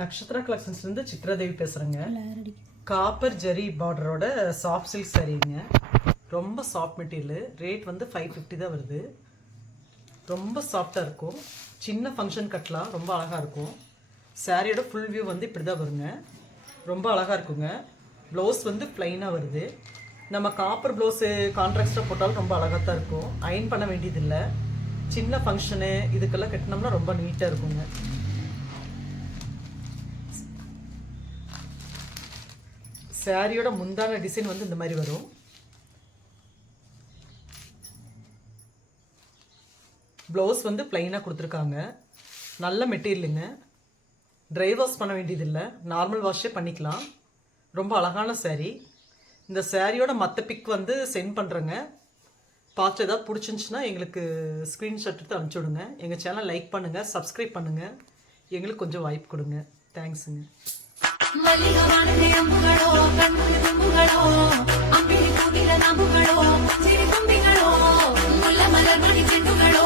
நக்ஷத்ரா கலெக்ஷன்ஸ்லேருந்து சித்ராதேவி பேசுகிறேங்க. காப்பர் ஜெரி பார்டரோட soft silk சாரீங்க. ரொம்ப soft material. Rate வந்து 550 தான் வருது. ரொம்ப சாஃப்டாக இருக்கும். சின்ன ஃபங்க்ஷன் கட்டலாம். ரொம்ப அழகாக இருக்கும். சாரியோட ஃபுல் வியூ வந்து இப்படி தான் வருங்க. ரொம்ப அழகாக இருக்குங்க. ப்ளவுஸ் வந்து ப்ளைனாக வருது. நம்ம காப்பர் ப்ளவுஸு கான்ட்ராக்டாக போட்டாலும் ரொம்ப அழகாக தான் இருக்கும். அயன் பண்ண வேண்டியதில்லை. சின்ன ஃபங்க்ஷனு இதுக்கெல்லாம் கட்டினோம்னா ரொம்ப நீட்டாக இருக்குங்க. சாரியோட முந்தான டிசைன் வந்து இந்த மாதிரி வரும். ப்ளவுஸ் வந்து பிளைனாக கொடுத்துருக்காங்க. நல்ல மெட்டீரியலுங்க. ட்ரை வாஷ் பண்ண வேண்டியதில்லை. நார்மல் வாஷே பண்ணிக்கலாம். ரொம்ப அழகான சாரீ. இந்த சாரியோட மற்ற பிக் வந்து சென்ட் பண்ணுறேங்க. பார்த்து ஏதாவது பிடிச்சிருந்துச்சுன்னா எங்களுக்கு ஸ்க்ரீன்ஷாட் எடுத்து அனுப்பிச்சி விடுங்க. எங்கள் சேனல் லைக் பண்ணுங்கள், சப்ஸ்கிரைப் பண்ணுங்கள். எங்களுக்கு கொஞ்சம் வாய்ப்பு கொடுங்க. தேங்க்ஸுங்க. மலர் மணி செண்டுகளோ